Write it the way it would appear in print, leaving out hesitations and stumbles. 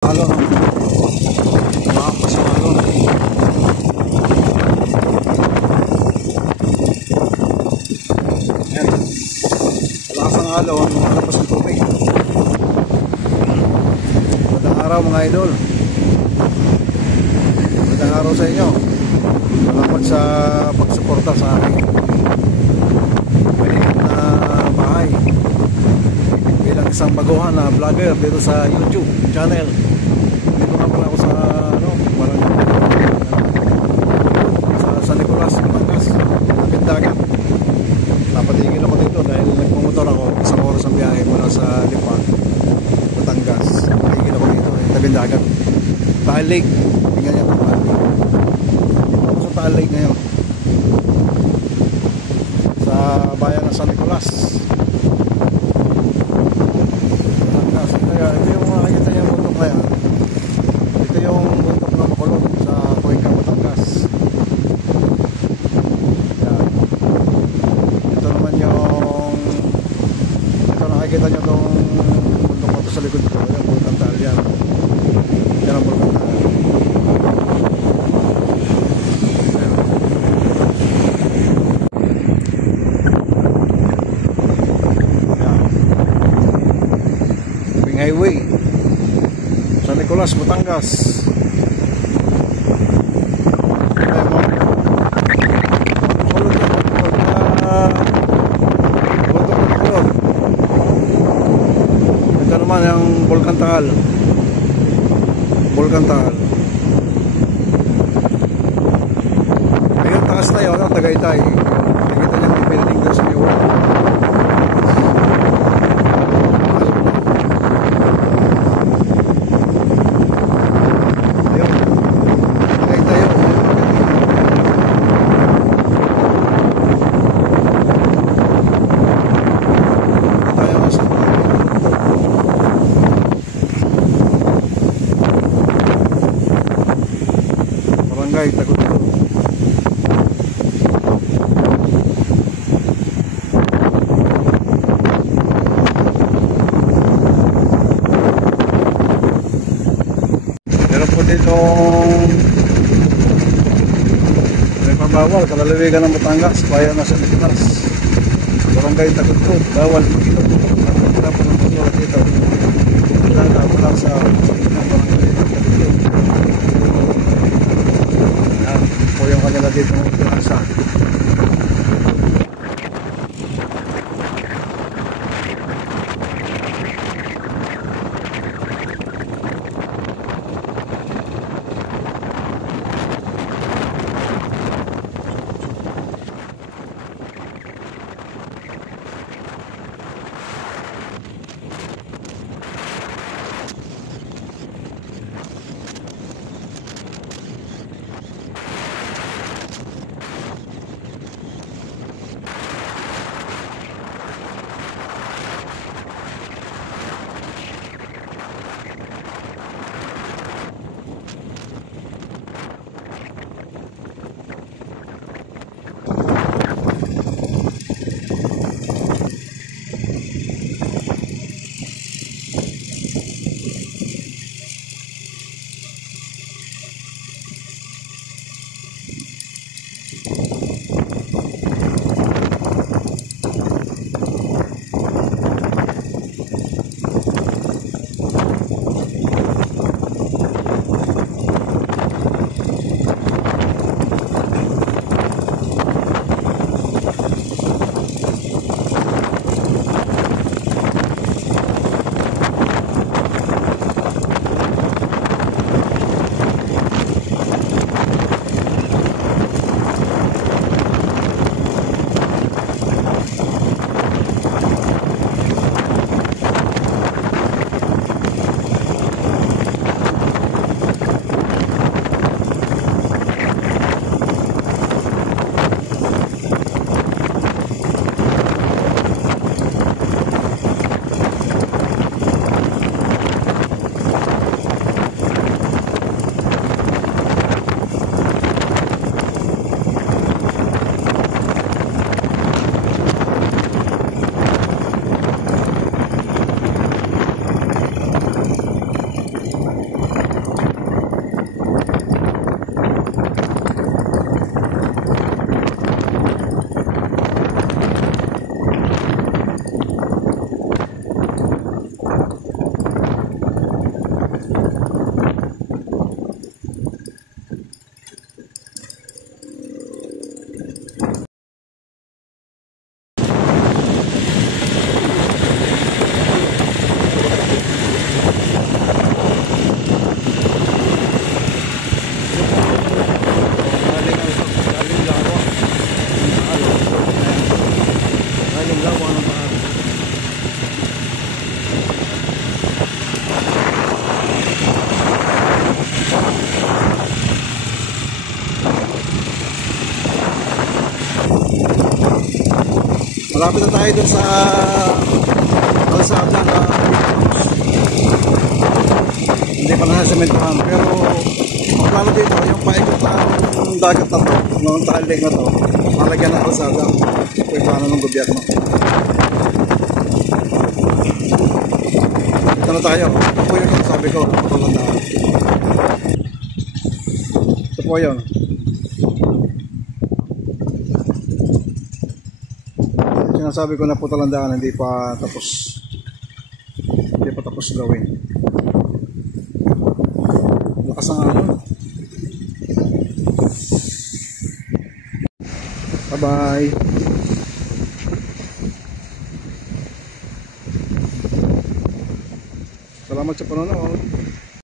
Alon, makapas yung alon. Yan, malakas ang alon, makapas ang tubig. Magandang araw mga idol, magandang araw sa inyo. Salamat sa pagsuporta sa aking maliit na bahay bilang isang baguhan na vlogger dito sa YouTube channel. Dito nga pala ako sa San Nicolas, Batangas, Kapindagan. Napatigil ako dito dahil nagmumotor ako, isang oras ang biyahe mula sa Lipa, Batangas. Napatigil ako dito, Kapindagan, Taal Lake. Tingnan niya Taal Lake. Ako sa Taal Lake ngayon, sa bayan ng San Nicolas, Batangas. Ito yung makikita niya bundok na yan. Ito yung bundok na Makulog sa Cuenca, Batangas. Yan. Ito naman yung, ito nakikita niyo itong bundok na ito sa likod ko, yung Bulkan Taal yan. Yan ang Bulkan Taal. Highway San Nicolas, Batangas. Ito naman yung Bulkan Taal. Bulkan Taal. Ayun, takas tayo, Tagaytay. Nakikita niyo yung building doon sa iyo. Barangay Tagudtod. Meron po ditong may pambawal sa lalawigan ng Batangas, bayan na San Nicolas, Barangay Tagudtod. Bawal mag-inom. Wala po ng pagsulat dito. Wala sa barangay Tagudtod. Yan po yung kanila dito ng pinasa. Malapit na tayo dun sa kalsada na hindi pa na sementohan, pero ang plano dito yung paikot ng dagat na to, ng Taal Lake na to, malagyan ng kalsada. Ito yung plano ng gobyerno. Ito na tayo. Ito po yung sabi ko, patulandaan. Ito po yun. Sinasabi ko na po talandaan, hindi pa tapos gawin. Lakas ang ano. Bye bye. Salamat sa panonood.